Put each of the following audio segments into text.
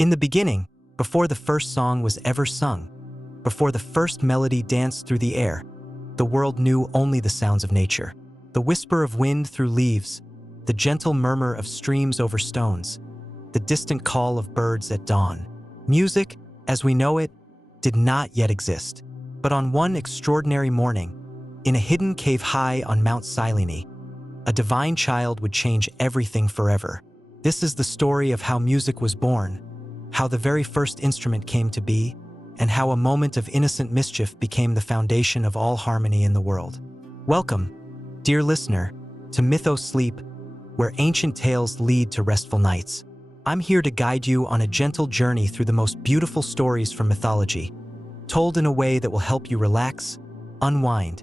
In the beginning, before the first song was ever sung, before the first melody danced through the air, the world knew only the sounds of nature. The whisper of wind through leaves, the gentle murmur of streams over stones, the distant call of birds at dawn. Music, as we know it, did not yet exist. But on one extraordinary morning, in a hidden cave high on Mount Cyllene, a divine child would change everything forever. This is the story of how music was born, how the very first instrument came to be, and how a moment of innocent mischief became the foundation of all harmony in the world. Welcome, dear listener, to Mythos Sleep, where ancient tales lead to restful nights. I'm here to guide you on a gentle journey through the most beautiful stories from mythology, told in a way that will help you relax, unwind,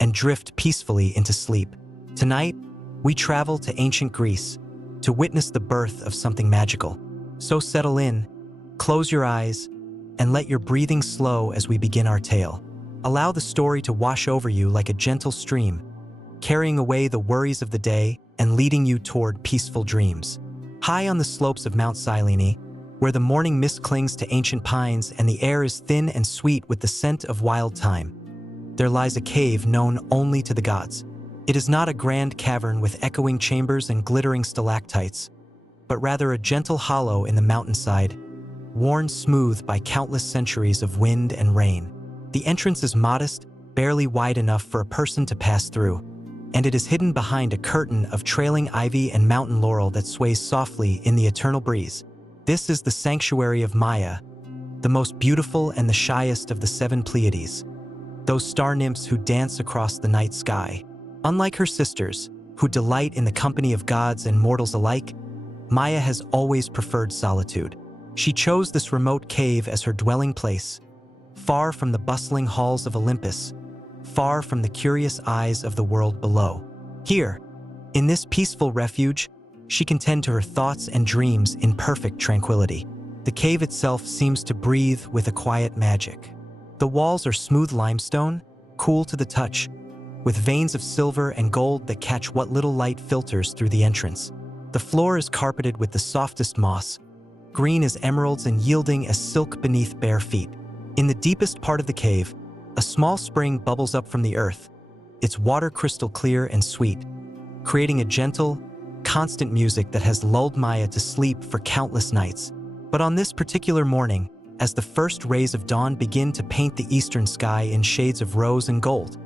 and drift peacefully into sleep. Tonight, we travel to ancient Greece to witness the birth of something magical. So settle in, close your eyes, and let your breathing slow as we begin our tale. Allow the story to wash over you like a gentle stream, carrying away the worries of the day and leading you toward peaceful dreams. High on the slopes of Mount Cyllene, where the morning mist clings to ancient pines and the air is thin and sweet with the scent of wild thyme, there lies a cave known only to the gods. It is not a grand cavern with echoing chambers and glittering stalactites, but rather a gentle hollow in the mountainside, worn smooth by countless centuries of wind and rain. The entrance is modest, barely wide enough for a person to pass through, and it is hidden behind a curtain of trailing ivy and mountain laurel that sways softly in the eternal breeze. This is the sanctuary of Maya, the most beautiful and the shyest of the seven Pleiades, those star nymphs who dance across the night sky. Unlike her sisters, who delight in the company of gods and mortals alike, Maya has always preferred solitude. She chose this remote cave as her dwelling place, far from the bustling halls of Olympus, far from the curious eyes of the world below. Here, in this peaceful refuge, she can tend to her thoughts and dreams in perfect tranquility. The cave itself seems to breathe with a quiet magic. The walls are smooth limestone, cool to the touch, with veins of silver and gold that catch what little light filters through the entrance. The floor is carpeted with the softest moss, green as emeralds and yielding as silk beneath bare feet. In the deepest part of the cave, a small spring bubbles up from the earth, its water crystal clear and sweet, creating a gentle, constant music that has lulled Maya to sleep for countless nights. But on this particular morning, as the first rays of dawn begin to paint the eastern sky in shades of rose and gold,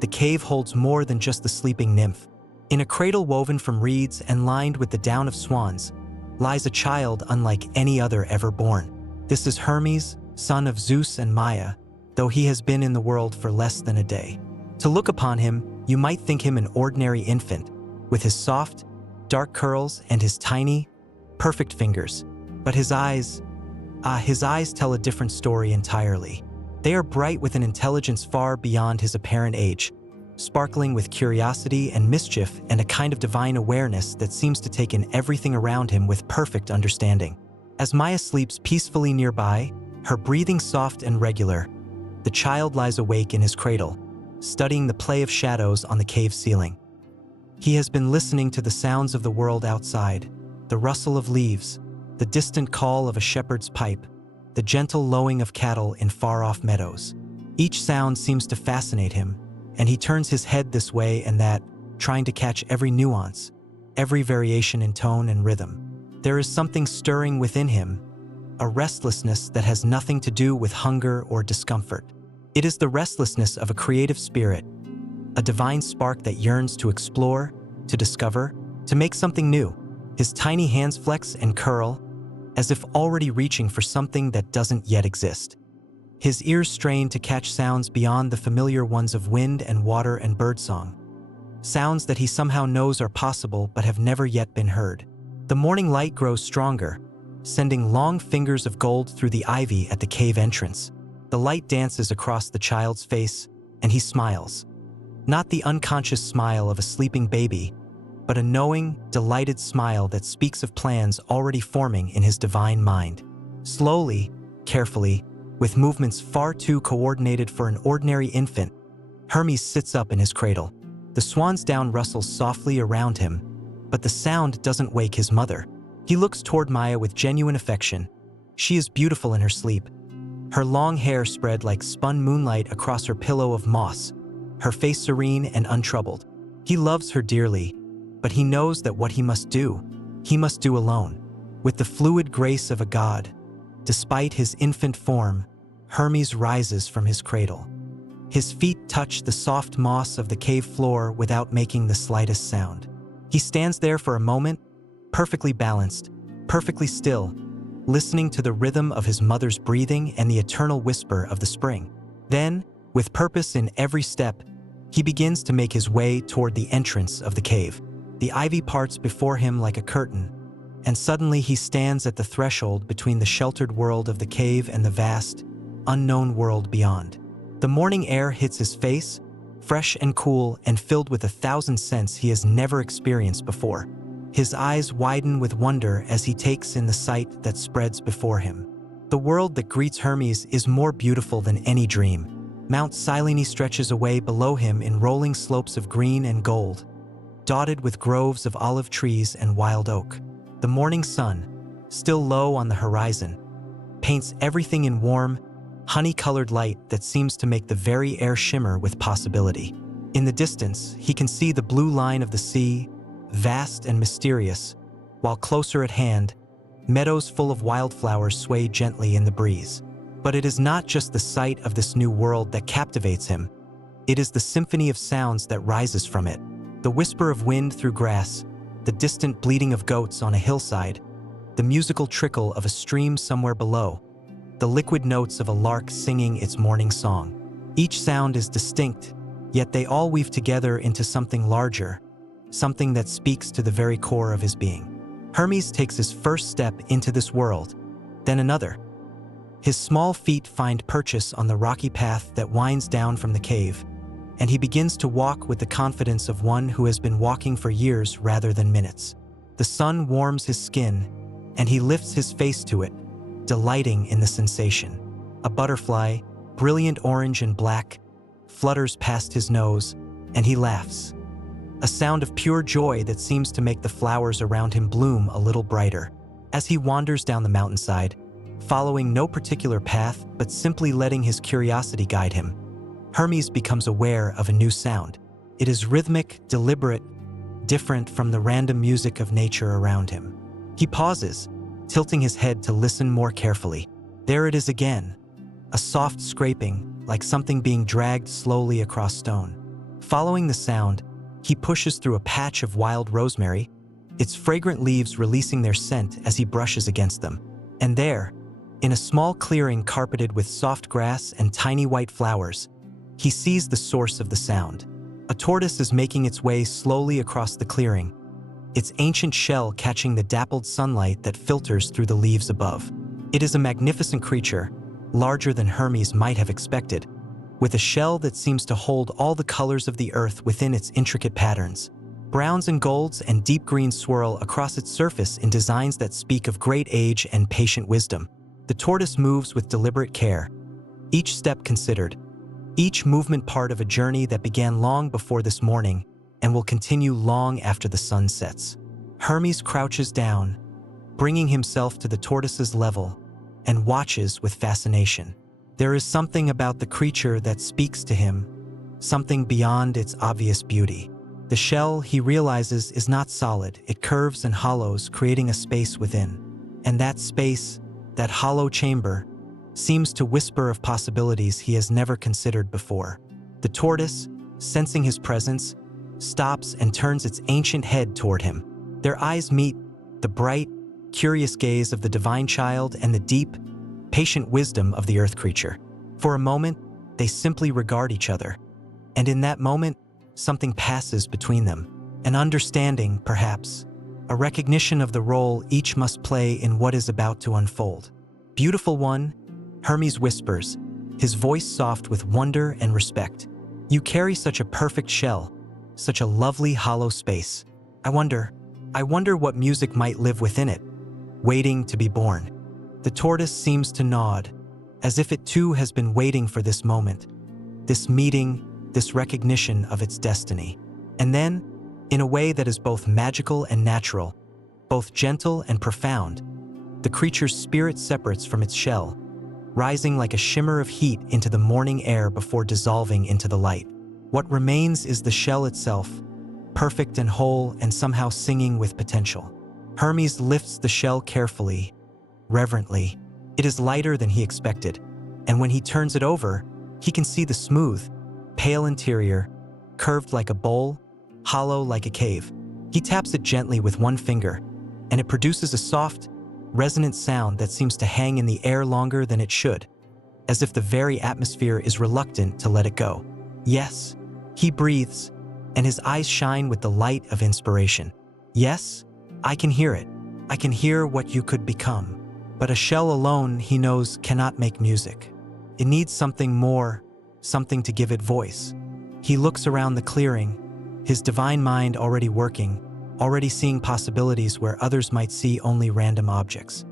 the cave holds more than just the sleeping nymph. In a cradle woven from reeds and lined with the down of swans, lies a child unlike any other ever born. This is Hermes, son of Zeus and Maya, though he has been in the world for less than a day. To look upon him, you might think him an ordinary infant, with his soft, dark curls and his tiny, perfect fingers. But his eyes tell a different story entirely. They are bright with an intelligence far beyond his apparent age, sparkling with curiosity and mischief and a kind of divine awareness that seems to take in everything around him with perfect understanding. As Maya sleeps peacefully nearby, her breathing soft and regular, the child lies awake in his cradle, studying the play of shadows on the cave ceiling. He has been listening to the sounds of the world outside, the rustle of leaves, the distant call of a shepherd's pipe, the gentle lowing of cattle in far-off meadows. Each sound seems to fascinate him, and he turns his head this way and that, trying to catch every nuance, every variation in tone and rhythm. There is something stirring within him, a restlessness that has nothing to do with hunger or discomfort. It is the restlessness of a creative spirit, a divine spark that yearns to explore, to discover, to make something new. His tiny hands flex and curl, as if already reaching for something that doesn't yet exist. His ears strain to catch sounds beyond the familiar ones of wind and water and birdsong, sounds that he somehow knows are possible but have never yet been heard. The morning light grows stronger, sending long fingers of gold through the ivy at the cave entrance. The light dances across the child's face, and he smiles. Not the unconscious smile of a sleeping baby, but a knowing, delighted smile that speaks of plans already forming in his divine mind. Slowly, carefully, with movements far too coordinated for an ordinary infant, Hermes sits up in his cradle. The swan's down rustles softly around him, but the sound doesn't wake his mother. He looks toward Maya with genuine affection, She is beautiful in her sleep. Her long hair spread like spun moonlight across her pillow of moss, her face serene and untroubled. He loves her dearly, but he knows that what he must do alone, with the fluid grace of a god. Despite his infant form, Hermes rises from his cradle. His feet touch the soft moss of the cave floor without making the slightest sound. He stands there for a moment, perfectly balanced, perfectly still, listening to the rhythm of his mother's breathing and the eternal whisper of the spring. Then, with purpose in every step, he begins to make his way toward the entrance of the cave. The ivy parts before him like a curtain, and suddenly he stands at the threshold between the sheltered world of the cave and the vast, unknown world beyond. The morning air hits his face, fresh and cool and filled with 1,000 scents he has never experienced before. His eyes widen with wonder as he takes in the sight that spreads before him. The world that greets Hermes is more beautiful than any dream. Mount Cyllene stretches away below him in rolling slopes of green and gold, dotted with groves of olive trees and wild oak. The morning sun, still low on the horizon, paints everything in warm, honey-colored light that seems to make the very air shimmer with possibility. In the distance, he can see the blue line of the sea, vast and mysterious, while closer at hand, meadows full of wildflowers sway gently in the breeze. But it is not just the sight of this new world that captivates him. It is the symphony of sounds that rises from it. The whisper of wind through grass, the distant bleating of goats on a hillside, the musical trickle of a stream somewhere below, the liquid notes of a lark singing its morning song. Each sound is distinct, yet they all weave together into something larger, something that speaks to the very core of his being. Hermes takes his first step into this world, then another. His small feet find purchase on the rocky path that winds down from the cave, and he begins to walk with the confidence of one who has been walking for years rather than minutes. The sun warms his skin, and he lifts his face to it, delighting in the sensation. A butterfly, brilliant orange and black, flutters past his nose, and he laughs. A sound of pure joy that seems to make the flowers around him bloom a little brighter. As he wanders down the mountainside, following no particular path but simply letting his curiosity guide him, Hermes becomes aware of a new sound. It is rhythmic, deliberate, different from the random music of nature around him. He pauses, tilting his head to listen more carefully. There it is again, a soft scraping, like something being dragged slowly across stone. Following the sound, he pushes through a patch of wild rosemary, its fragrant leaves releasing their scent as he brushes against them. And there, in a small clearing carpeted with soft grass and tiny white flowers, he sees the source of the sound. A tortoise is making its way slowly across the clearing, its ancient shell catching the dappled sunlight that filters through the leaves above. It is a magnificent creature, larger than Hermes might have expected, with a shell that seems to hold all the colors of the earth within its intricate patterns. Browns and golds and deep greens swirl across its surface in designs that speak of great age and patient wisdom. The tortoise moves with deliberate care, each step considered, each movement part of a journey that began long before this morning and will continue long after the sun sets. Hermes crouches down, bringing himself to the tortoise's level, and watches with fascination. There is something about the creature that speaks to him, something beyond its obvious beauty. The shell, he realizes, is not solid. It curves and hollows, creating a space within. And that space, that hollow chamber, seems to whisper of possibilities he has never considered before. The tortoise, sensing his presence, stops and turns its ancient head toward him. Their eyes meet, the bright, curious gaze of the divine child and the deep, patient wisdom of the earth creature. For a moment, they simply regard each other. And in that moment, something passes between them. An understanding, perhaps. A recognition of the role each must play in what is about to unfold. Beautiful one, Hermes whispers, his voice soft with wonder and respect. You carry such a perfect shell, such a lovely hollow space. I wonder what music might live within it, waiting to be born. The tortoise seems to nod, as if it too has been waiting for this moment, this meeting, this recognition of its destiny. And then, in a way that is both magical and natural, both gentle and profound, The creature's spirit separates from its shell, rising like a shimmer of heat into the morning air before dissolving into the light. What remains is the shell itself, perfect and whole and somehow singing with potential. Hermes lifts the shell carefully, reverently. It is lighter than he expected, and when he turns it over, he can see the smooth, pale interior, curved like a bowl, hollow like a cave. He taps it gently with one finger, and it produces a soft, resonant sound that seems to hang in the air longer than it should, as if the very atmosphere is reluctant to let it go. Yes, he breathes, and his eyes shine with the light of inspiration. Yes, I can hear it. I can hear what you could become. But a shell alone, he knows, cannot make music. It needs something more, something to give it voice. He looks around the clearing, his divine mind already working, already seeing possibilities where others might see only random objects.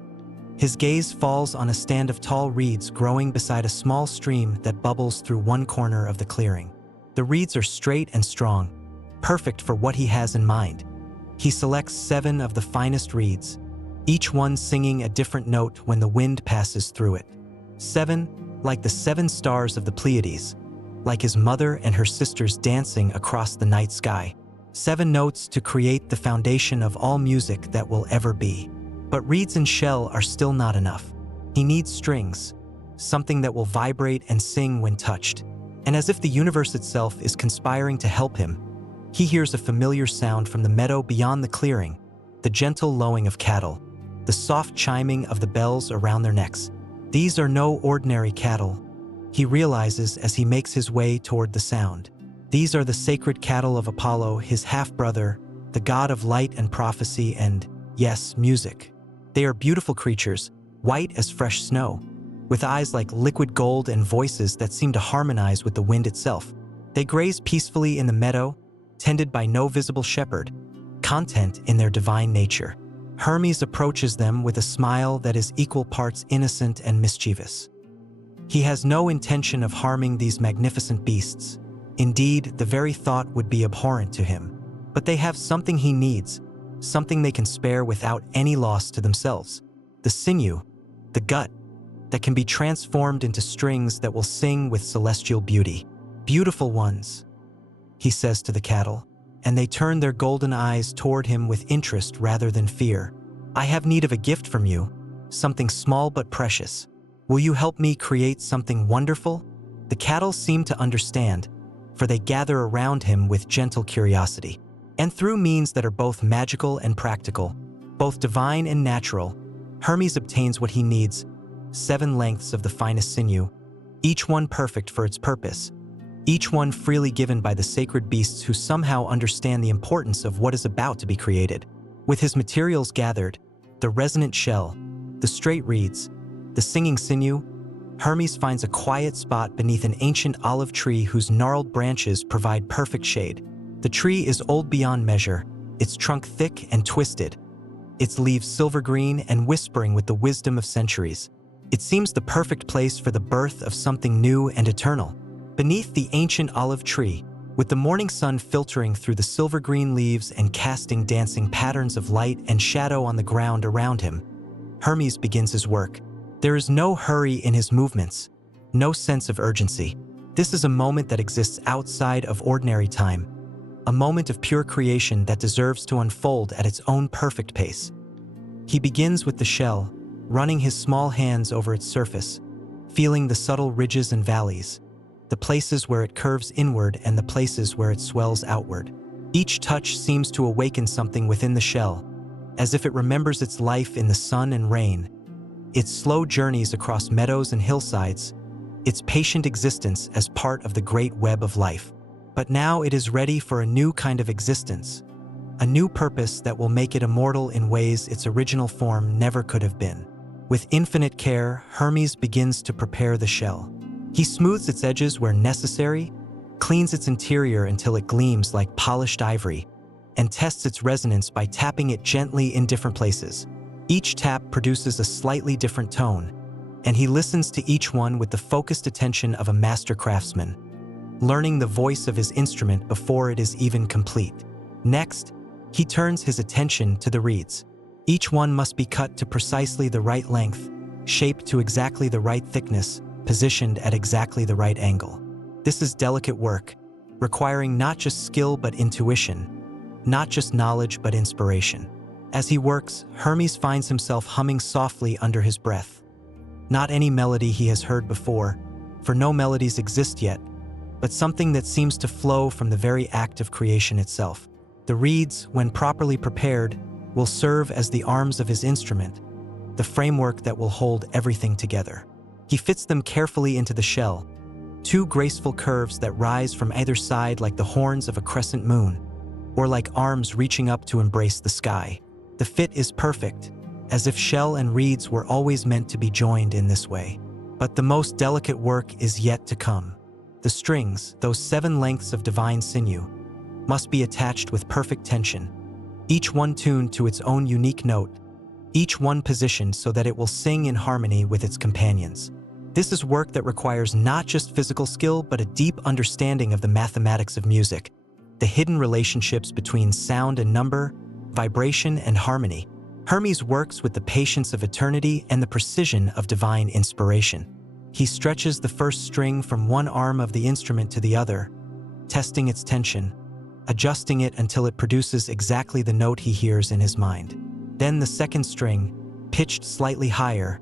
His gaze falls on a stand of tall reeds growing beside a small stream that bubbles through one corner of the clearing. The reeds are straight and strong, perfect for what he has in mind. He selects 7 of the finest reeds, each one singing a different note when the wind passes through it. 7, like the 7 stars of the Pleiades, like his mother and her sisters dancing across the night sky. 7 notes to create the foundation of all music that will ever be. But reeds and shell are still not enough. He needs strings, something that will vibrate and sing when touched. And as if the universe itself is conspiring to help him, he hears a familiar sound from the meadow beyond the clearing, the gentle lowing of cattle, the soft chiming of the bells around their necks. These are no ordinary cattle, he realizes as he makes his way toward the sound. These are the sacred cattle of Apollo, his half-brother, the god of light and prophecy and, yes, music. They are beautiful creatures, white as fresh snow, with eyes like liquid gold and voices that seem to harmonize with the wind itself. They graze peacefully in the meadow, tended by no visible shepherd, content in their divine nature. Hermes approaches them with a smile that is equal parts innocent and mischievous. He has no intention of harming these magnificent beasts. Indeed, the very thought would be abhorrent to him. But they have something he needs, something they can spare without any loss to themselves. The sinew, the gut, that can be transformed into strings that will sing with celestial beauty. Beautiful ones, he says to the cattle, and they turn their golden eyes toward him with interest rather than fear. I have need of a gift from you, something small but precious. Will you help me create something wonderful? The cattle seem to understand, for they gather around him with gentle curiosity. And through means that are both magical and practical, both divine and natural, Hermes obtains what he needs: 7 lengths of the finest sinew, each one perfect for its purpose, each one freely given by the sacred beasts who somehow understand the importance of what is about to be created. With his materials gathered, the resonant shell, the straight reeds, the singing sinew, Hermes finds a quiet spot beneath an ancient olive tree whose gnarled branches provide perfect shade. The tree is old beyond measure, its trunk thick and twisted, its leaves silver green and whispering with the wisdom of centuries. It seems the perfect place for the birth of something new and eternal. Beneath the ancient olive tree, with the morning sun filtering through the silver-green leaves and casting dancing patterns of light and shadow on the ground around him, Hermes begins his work. There is no hurry in his movements, no sense of urgency. This is a moment that exists outside of ordinary time, a moment of pure creation that deserves to unfold at its own perfect pace. He begins with the shell, running his small hands over its surface, feeling the subtle ridges and valleys, the places where it curves inward and the places where it swells outward. Each touch seems to awaken something within the shell, as if it remembers its life in the sun and rain, its slow journeys across meadows and hillsides, its patient existence as part of the great web of life. But now it is ready for a new kind of existence, a new purpose that will make it immortal in ways its original form never could have been. With infinite care, Hermes begins to prepare the shell. He smooths its edges where necessary, cleans its interior until it gleams like polished ivory, and tests its resonance by tapping it gently in different places. Each tap produces a slightly different tone, and he listens to each one with the focused attention of a master craftsman, learning the voice of his instrument before it is even complete. Next, he turns his attention to the reeds. Each one must be cut to precisely the right length, shaped to exactly the right thickness, positioned at exactly the right angle. This is delicate work, requiring not just skill but intuition, not just knowledge but inspiration. As he works, Hermes finds himself humming softly under his breath. Not any melody he has heard before, for no melodies exist yet, but something that seems to flow from the very act of creation itself. The reeds, when properly prepared, will serve as the arms of his instrument, the framework that will hold everything together. He fits them carefully into the shell, two graceful curves that rise from either side like the horns of a crescent moon, or like arms reaching up to embrace the sky. The fit is perfect, as if shell and reeds were always meant to be joined in this way. But the most delicate work is yet to come. The strings, those 7 lengths of divine sinew, must be attached with perfect tension, each one tuned to its own unique note, each one positioned so that it will sing in harmony with its companions. This is work that requires not just physical skill but a deep understanding of the mathematics of music, the hidden relationships between sound and number, vibration and harmony. Hermes works with the patience of eternity and the precision of divine inspiration. He stretches the first string from one arm of the instrument to the other, testing its tension, adjusting it until it produces exactly the note he hears in his mind. Then the second string, pitched slightly higher,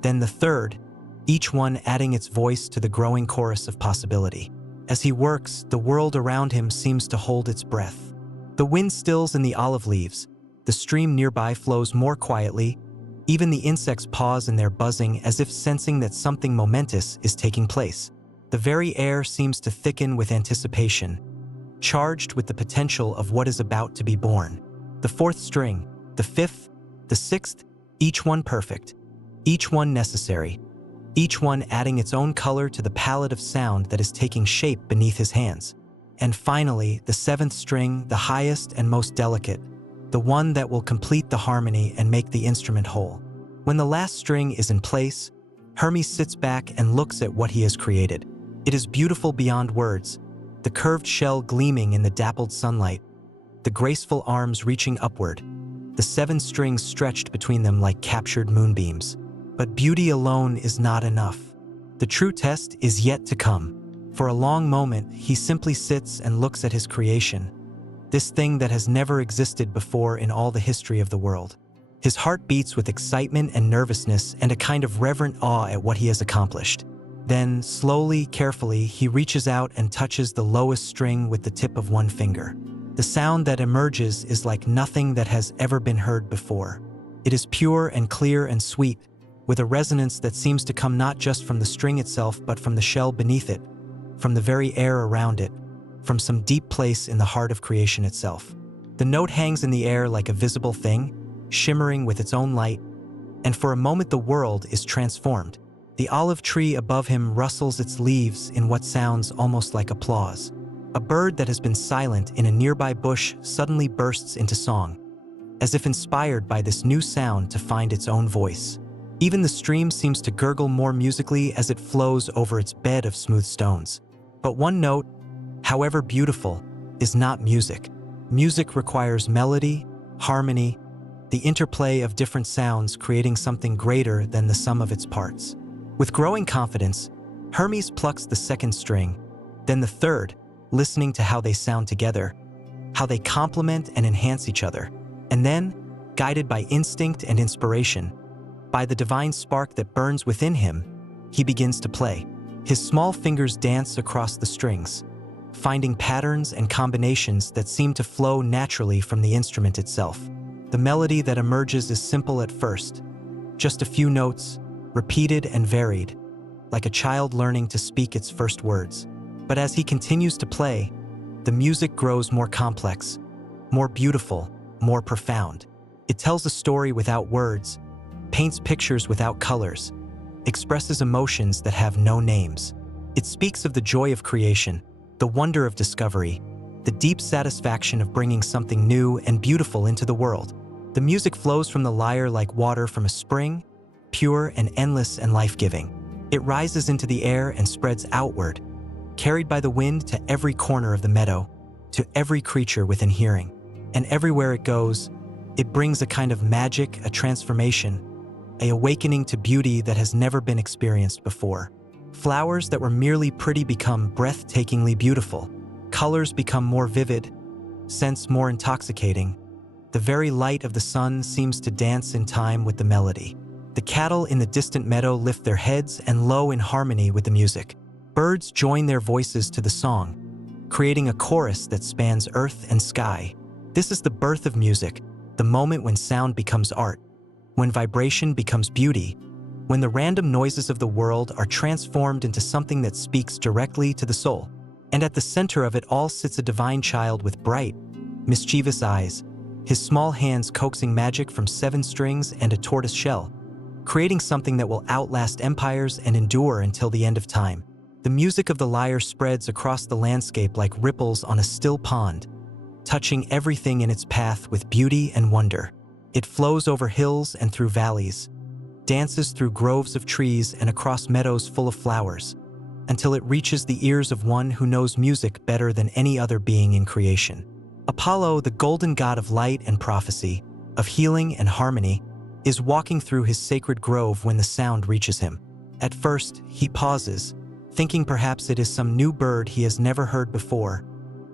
then the third, each one adding its voice to the growing chorus of possibility. As he works, the world around him seems to hold its breath. The wind stills in the olive leaves, the stream nearby flows more quietly, even the insects pause in their buzzing as if sensing that something momentous is taking place. The very air seems to thicken with anticipation, charged with the potential of what is about to be born. The fourth string, the fifth, the sixth, each one perfect, each one necessary, each one adding its own color to the palette of sound that is taking shape beneath his hands. And finally, the seventh string, the highest and most delicate, the one that will complete the harmony and make the instrument whole. When the last string is in place, Hermes sits back and looks at what he has created. It is beautiful beyond words, the curved shell gleaming in the dappled sunlight, the graceful arms reaching upward, the 7 strings stretched between them like captured moonbeams. But beauty alone is not enough. The true test is yet to come. For a long moment, he simply sits and looks at his creation, this thing that has never existed before in all the history of the world. His heart beats with excitement and nervousness and a kind of reverent awe at what he has accomplished. Then, slowly, carefully, he reaches out and touches the lowest string with the tip of one finger. The sound that emerges is like nothing that has ever been heard before. It is pure and clear and sweet, with a resonance that seems to come not just from the string itself but from the shell beneath it, from the very air around it, from some deep place in the heart of creation itself. The note hangs in the air like a visible thing, shimmering with its own light, and for a moment the world is transformed. The olive tree above him rustles its leaves in what sounds almost like applause. A bird that has been silent in a nearby bush suddenly bursts into song, as if inspired by this new sound to find its own voice. Even the stream seems to gurgle more musically as it flows over its bed of smooth stones. But one note, however beautiful, is not music. Music requires melody, harmony, the interplay of different sounds creating something greater than the sum of its parts. With growing confidence, Hermes plucks the second string, then the third, listening to how they sound together, how they complement and enhance each other. And then, guided by instinct and inspiration, by the divine spark that burns within him, he begins to play. His small fingers dance across the strings, finding patterns and combinations that seem to flow naturally from the instrument itself. The melody that emerges is simple at first, just a few notes, repeated and varied, like a child learning to speak its first words. But as he continues to play, the music grows more complex, more beautiful, more profound. It tells a story without words, paints pictures without colors, expresses emotions that have no names. It speaks of the joy of creation, the wonder of discovery, the deep satisfaction of bringing something new and beautiful into the world. The music flows from the lyre like water from a spring, pure and endless and life-giving. It rises into the air and spreads outward, carried by the wind to every corner of the meadow, to every creature within hearing. And everywhere it goes, It brings a kind of magic, a transformation, an awakening to beauty that has never been experienced before. Flowers that were merely pretty become breathtakingly beautiful. Colors become more vivid, scents more intoxicating. The very light of the sun seems to dance in time with the melody. The cattle in the distant meadow lift their heads and low in harmony with the music. Birds join their voices to the song, creating a chorus that spans earth and sky. This is the birth of music, the moment when sound becomes art, when vibration becomes beauty, when the random noises of the world are transformed into something that speaks directly to the soul. And at the center of it all sits a divine child with bright, mischievous eyes, his small hands coaxing magic from 7 strings and a tortoise shell, creating something that will outlast empires and endure until the end of time. The music of the lyre spreads across the landscape like ripples on a still pond, touching everything in its path with beauty and wonder. It flows over hills and through valleys, dances through groves of trees and across meadows full of flowers, until it reaches the ears of one who knows music better than any other being in creation. Apollo, the golden god of light and prophecy, of healing and harmony, is walking through his sacred grove when the sound reaches him. At first, he pauses, thinking perhaps it is some new bird he has never heard before,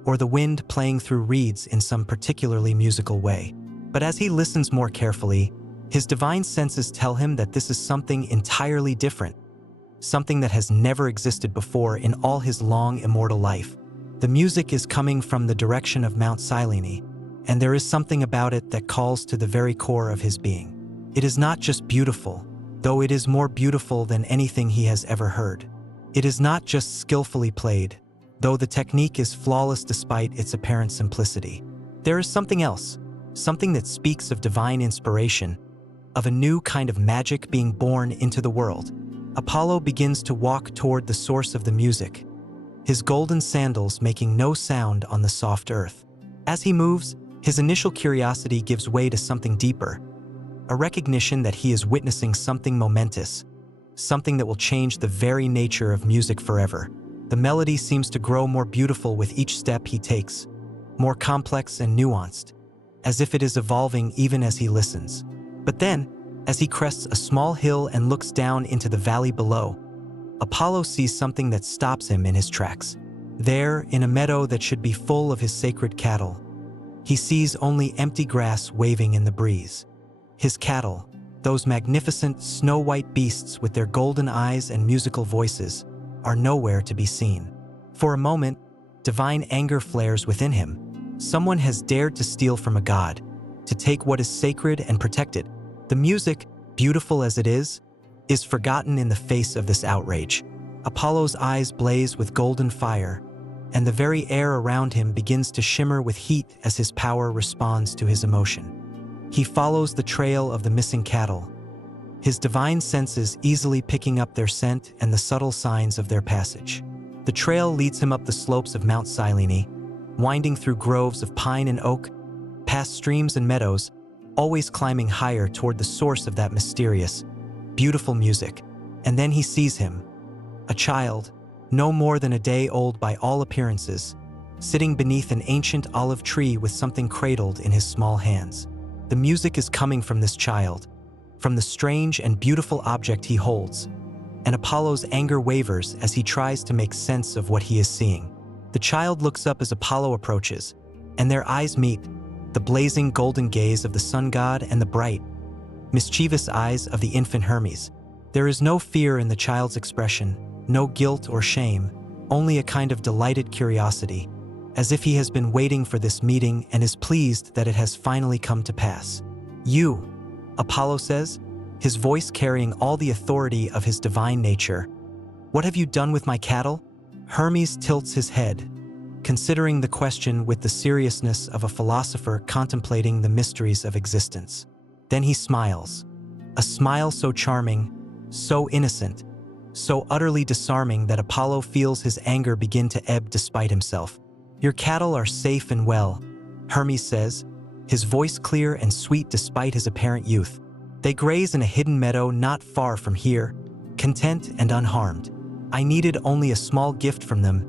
or the wind playing through reeds in some particularly musical way. But as he listens more carefully, his divine senses tell him that this is something entirely different, something that has never existed before in all his long immortal life. The music is coming from the direction of Mount Cyllene, and there is something about it that calls to the very core of his being. It is not just beautiful, though it is more beautiful than anything he has ever heard. It is not just skillfully played, though the technique is flawless despite its apparent simplicity. There is something else, something that speaks of divine inspiration, of a new kind of magic being born into the world. Apollo begins to walk toward the source of the music, his golden sandals making no sound on the soft earth. As he moves, his initial curiosity gives way to something deeper, a recognition that he is witnessing something momentous, something that will change the very nature of music forever. The melody seems to grow more beautiful with each step he takes, more complex and nuanced, as if it is evolving even as he listens. But then, as he crests a small hill and looks down into the valley below, Apollo sees something that stops him in his tracks. There, in a meadow that should be full of his sacred cattle, he sees only empty grass waving in the breeze. His cattle, those magnificent snow-white beasts with their golden eyes and musical voices, are nowhere to be seen. For a moment, divine anger flares within him. Someone has dared to steal from a god, to take what is sacred and protect it. The music, beautiful as it is forgotten in the face of this outrage. Apollo's eyes blaze with golden fire, and the very air around him begins to shimmer with heat as his power responds to his emotion. He follows the trail of the missing cattle, his divine senses easily picking up their scent and the subtle signs of their passage. The trail leads him up the slopes of Mount Cyllene, winding through groves of pine and oak, past streams and meadows, always climbing higher toward the source of that mysterious, beautiful music. And then he sees him, a child, no more than a day old by all appearances, sitting beneath an ancient olive tree with something cradled in his small hands. The music is coming from this child, from the strange and beautiful object he holds, and Apollo's anger wavers as he tries to make sense of what he is seeing. The child looks up as Apollo approaches, and their eyes meet, the blazing golden gaze of the sun god and the bright, mischievous eyes of the infant Hermes. There is no fear in the child's expression, no guilt or shame, only a kind of delighted curiosity, as if he has been waiting for this meeting and is pleased that it has finally come to pass. "You," Apollo says, his voice carrying all the authority of his divine nature. "What have you done with my cattle?" Hermes tilts his head, considering the question with the seriousness of a philosopher contemplating the mysteries of existence. Then he smiles, a smile so charming, so innocent, so utterly disarming that Apollo feels his anger begin to ebb despite himself. "Your cattle are safe and well," Hermes says, his voice clear and sweet despite his apparent youth. "They graze in a hidden meadow not far from here, content and unharmed. I needed only a small gift from them,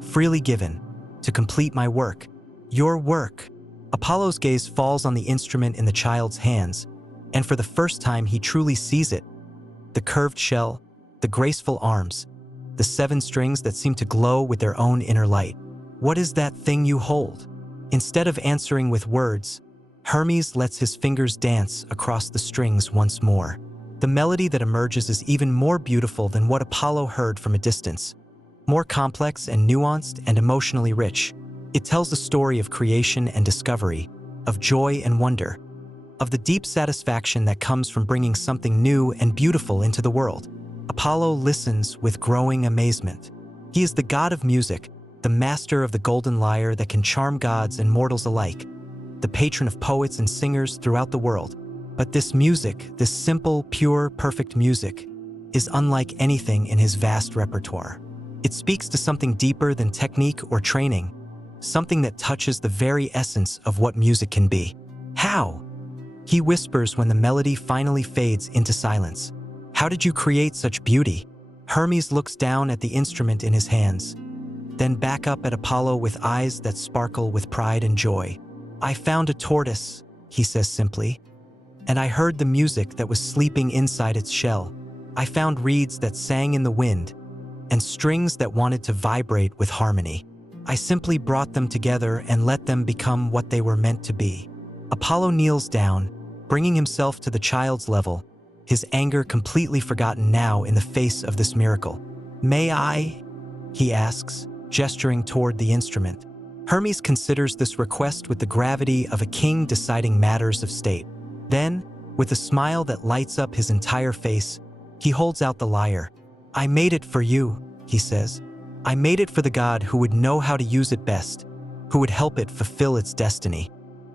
freely given, to complete my work." "Your work," Apollo's gaze falls on the instrument in the child's hands, and for the first time he truly sees it. The curved shell, the graceful arms, the 7 strings that seem to glow with their own inner light. What is that thing you hold? Instead of answering with words, Hermes lets his fingers dance across the strings once more. The melody that emerges is even more beautiful than what Apollo heard from a distance, more complex and nuanced and emotionally rich. It tells a story of creation and discovery, of joy and wonder, of the deep satisfaction that comes from bringing something new and beautiful into the world. Apollo listens with growing amazement. He is the god of music, the master of the golden lyre that can charm gods and mortals alike, the patron of poets and singers throughout the world. But this music, this simple, pure, perfect music, is unlike anything in his vast repertoire. It speaks to something deeper than technique or training, something that touches the very essence of what music can be. How? He whispers when the melody finally fades into silence. How did you create such beauty? Hermes looks down at the instrument in his hands, then back up at Apollo with eyes that sparkle with pride and joy. I found a tortoise, he says simply, and I heard the music that was sleeping inside its shell. I found reeds that sang in the wind, and strings that wanted to vibrate with harmony. I simply brought them together and let them become what they were meant to be. Apollo kneels down, bringing himself to the child's level, his anger completely forgotten now in the face of this miracle. May I? He asks, gesturing toward the instrument. Hermes considers this request with the gravity of a king deciding matters of state. Then, with a smile that lights up his entire face, he holds out the lyre. I made it for you, he says. I made it for the god who would know how to use it best, who would help it fulfill its destiny.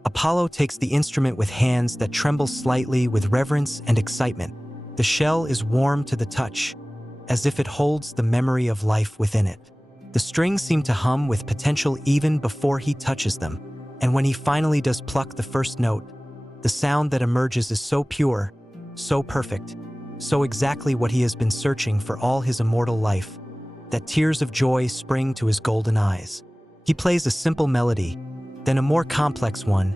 Apollo takes the instrument with hands that tremble slightly with reverence and excitement. The shell is warm to the touch, as if it holds the memory of life within it. The strings seem to hum with potential even before he touches them, and when he finally does pluck the first note, the sound that emerges is so pure, so perfect, so exactly what he has been searching for all his immortal life, that tears of joy spring to his golden eyes. He plays a simple melody, then a more complex one,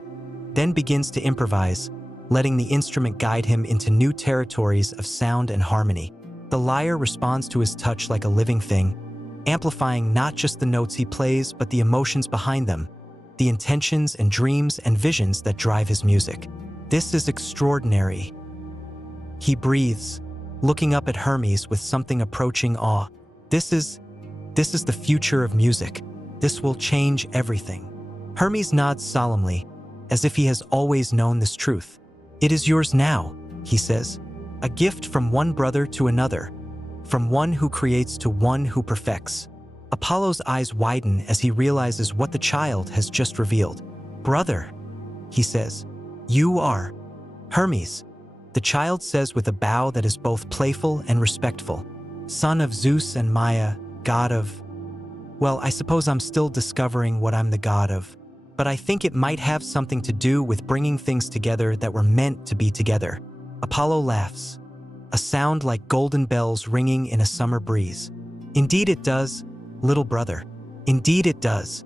then begins to improvise, letting the instrument guide him into new territories of sound and harmony. The lyre responds to his touch like a living thing, amplifying not just the notes he plays but the emotions behind them, the intentions and dreams and visions that drive his music. This is extraordinary. He breathes, looking up at Hermes with something approaching awe. This is the future of music. This will change everything. Hermes nods solemnly, as if he has always known this truth. It is yours now, he says, a gift from one brother to another, from one who creates to one who perfects. Apollo's eyes widen as he realizes what the child has just revealed. Brother, he says, you are Hermes, the child says with a bow that is both playful and respectful. Son of Zeus and Maya, god of… Well, I suppose I'm still discovering what I'm the god of, but I think it might have something to do with bringing things together that were meant to be together. Apollo laughs, a sound like golden bells ringing in a summer breeze. Indeed it does, little brother. Indeed it does.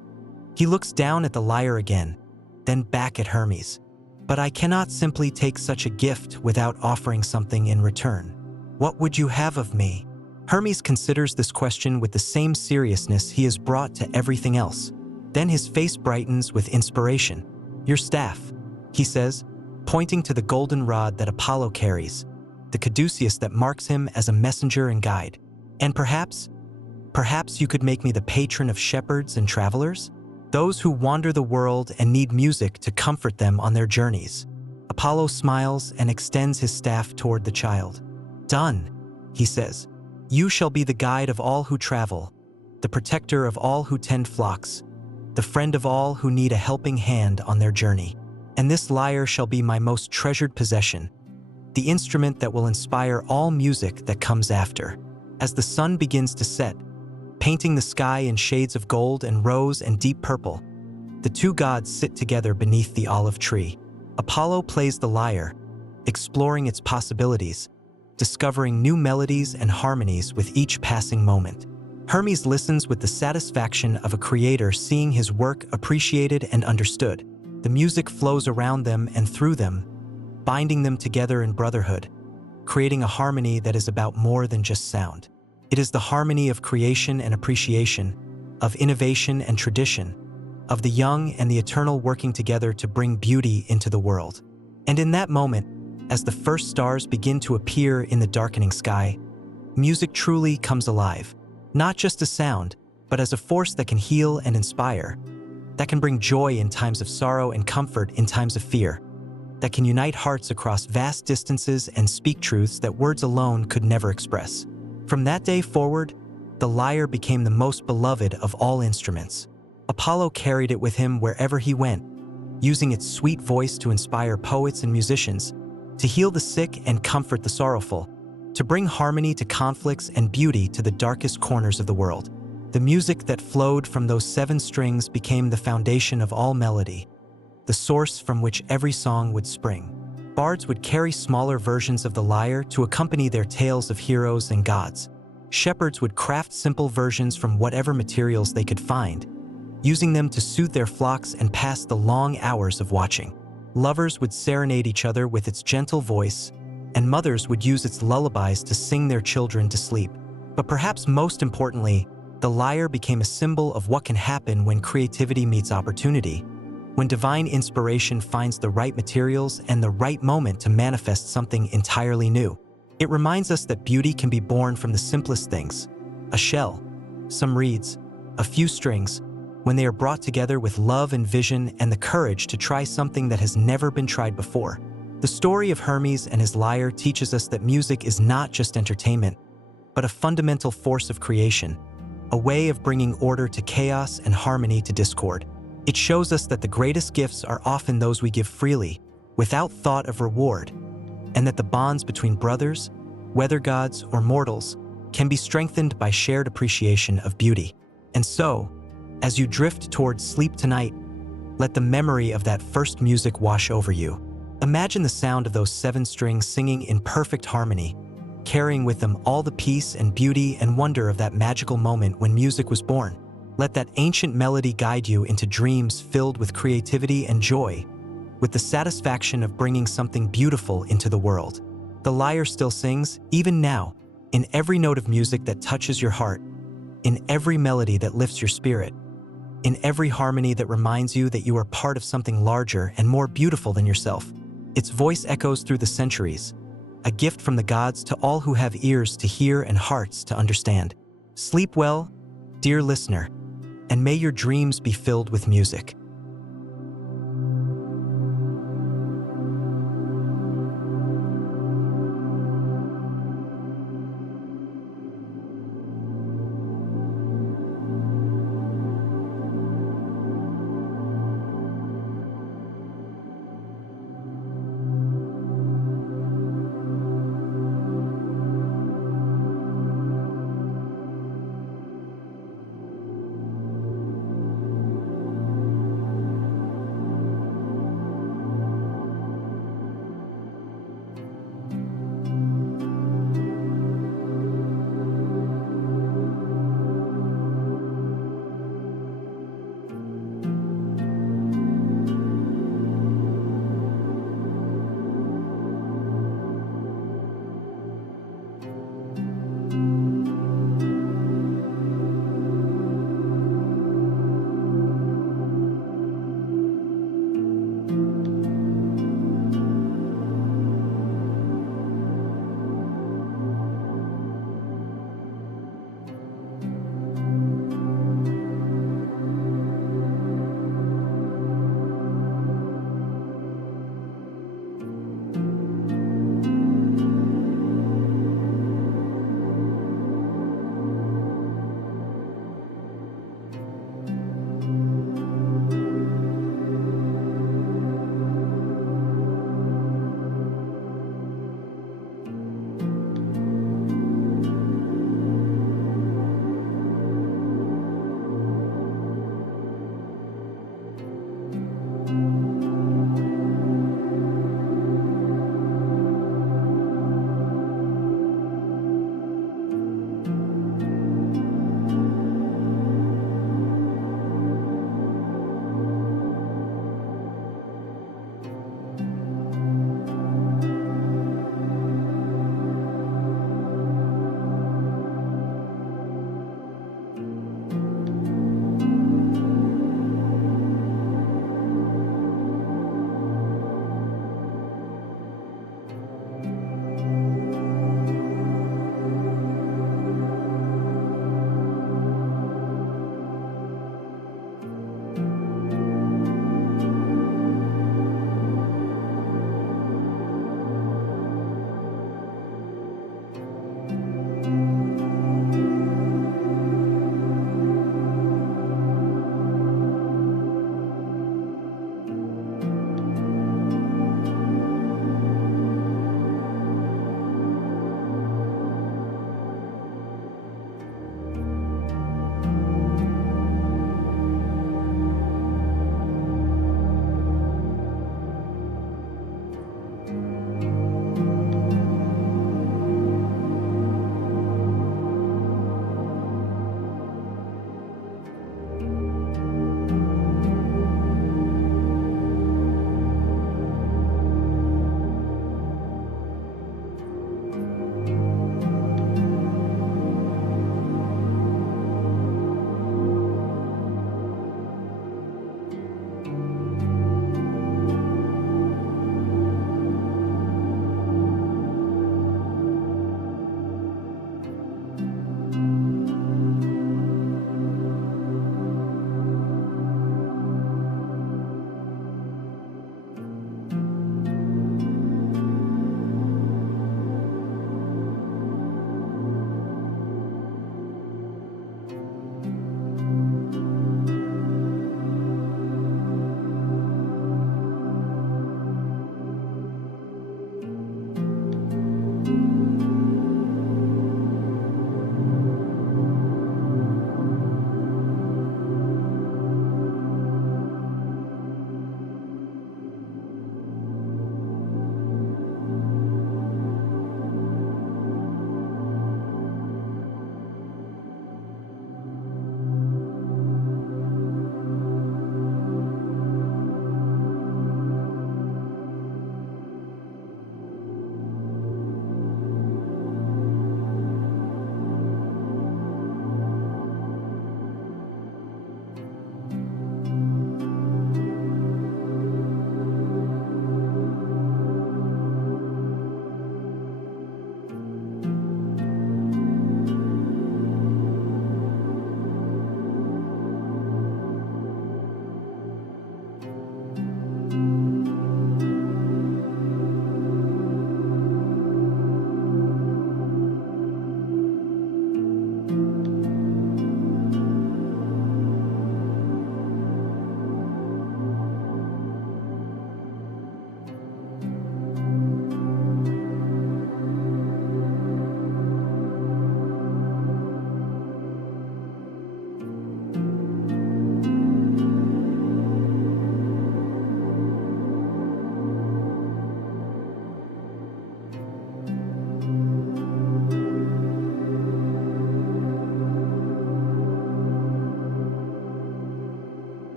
He looks down at the lyre again, then back at Hermes. But I cannot simply take such a gift without offering something in return. What would you have of me? Hermes considers this question with the same seriousness he has brought to everything else. Then his face brightens with inspiration. Your staff, he says, pointing to the golden rod that Apollo carries, the caduceus that marks him as a messenger and guide. And perhaps you could make me the patron of shepherds and travelers? Those who wander the world and need music to comfort them on their journeys. Apollo smiles and extends his staff toward the child. Done, he says. You shall be the guide of all who travel, the protector of all who tend flocks, the friend of all who need a helping hand on their journey. And this lyre shall be my most treasured possession, the instrument that will inspire all music that comes after. As the sun begins to set, painting the sky in shades of gold and rose and deep purple, the two gods sit together beneath the olive tree. Apollo plays the lyre, exploring its possibilities, discovering new melodies and harmonies with each passing moment. Hermes listens with the satisfaction of a creator seeing his work appreciated and understood. The music flows around them and through them, binding them together in brotherhood, creating a harmony that is about more than just sound. It is the harmony of creation and appreciation, of innovation and tradition, of the young and the eternal working together to bring beauty into the world. And in that moment, as the first stars begin to appear in the darkening sky, music truly comes alive, not just as sound, but as a force that can heal and inspire, that can bring joy in times of sorrow and comfort in times of fear, that can unite hearts across vast distances and speak truths that words alone could never express. From that day forward, the lyre became the most beloved of all instruments. Apollo carried it with him wherever he went, using its sweet voice to inspire poets and musicians, to heal the sick and comfort the sorrowful, to bring harmony to conflicts and beauty to the darkest corners of the world. The music that flowed from those 7 strings became the foundation of all melody, the source from which every song would spring. Bards would carry smaller versions of the lyre to accompany their tales of heroes and gods. Shepherds would craft simple versions from whatever materials they could find, using them to soothe their flocks and pass the long hours of watching. Lovers would serenade each other with its gentle voice, and mothers would use its lullabies to sing their children to sleep. But perhaps most importantly, the lyre became a symbol of what can happen when creativity meets opportunity, when divine inspiration finds the right materials and the right moment to manifest something entirely new. It reminds us that beauty can be born from the simplest things: a shell, some reeds, a few strings, when they are brought together with love and vision and the courage to try something that has never been tried before. The story of Hermes and his lyre teaches us that music is not just entertainment, but a fundamental force of creation, a way of bringing order to chaos and harmony to discord. It shows us that the greatest gifts are often those we give freely, without thought of reward, and that the bonds between brothers, weather gods, or mortals can be strengthened by shared appreciation of beauty. And so, as you drift towards sleep tonight, let the memory of that first music wash over you. Imagine the sound of those 7 strings singing in perfect harmony, carrying with them all the peace and beauty and wonder of that magical moment when music was born. Let that ancient melody guide you into dreams filled with creativity and joy, with the satisfaction of bringing something beautiful into the world. The lyre still sings, even now, in every note of music that touches your heart, in every melody that lifts your spirit, in every harmony that reminds you that you are part of something larger and more beautiful than yourself. Its voice echoes through the centuries, a gift from the gods to all who have ears to hear and hearts to understand. Sleep well, dear listener, and may your dreams be filled with music.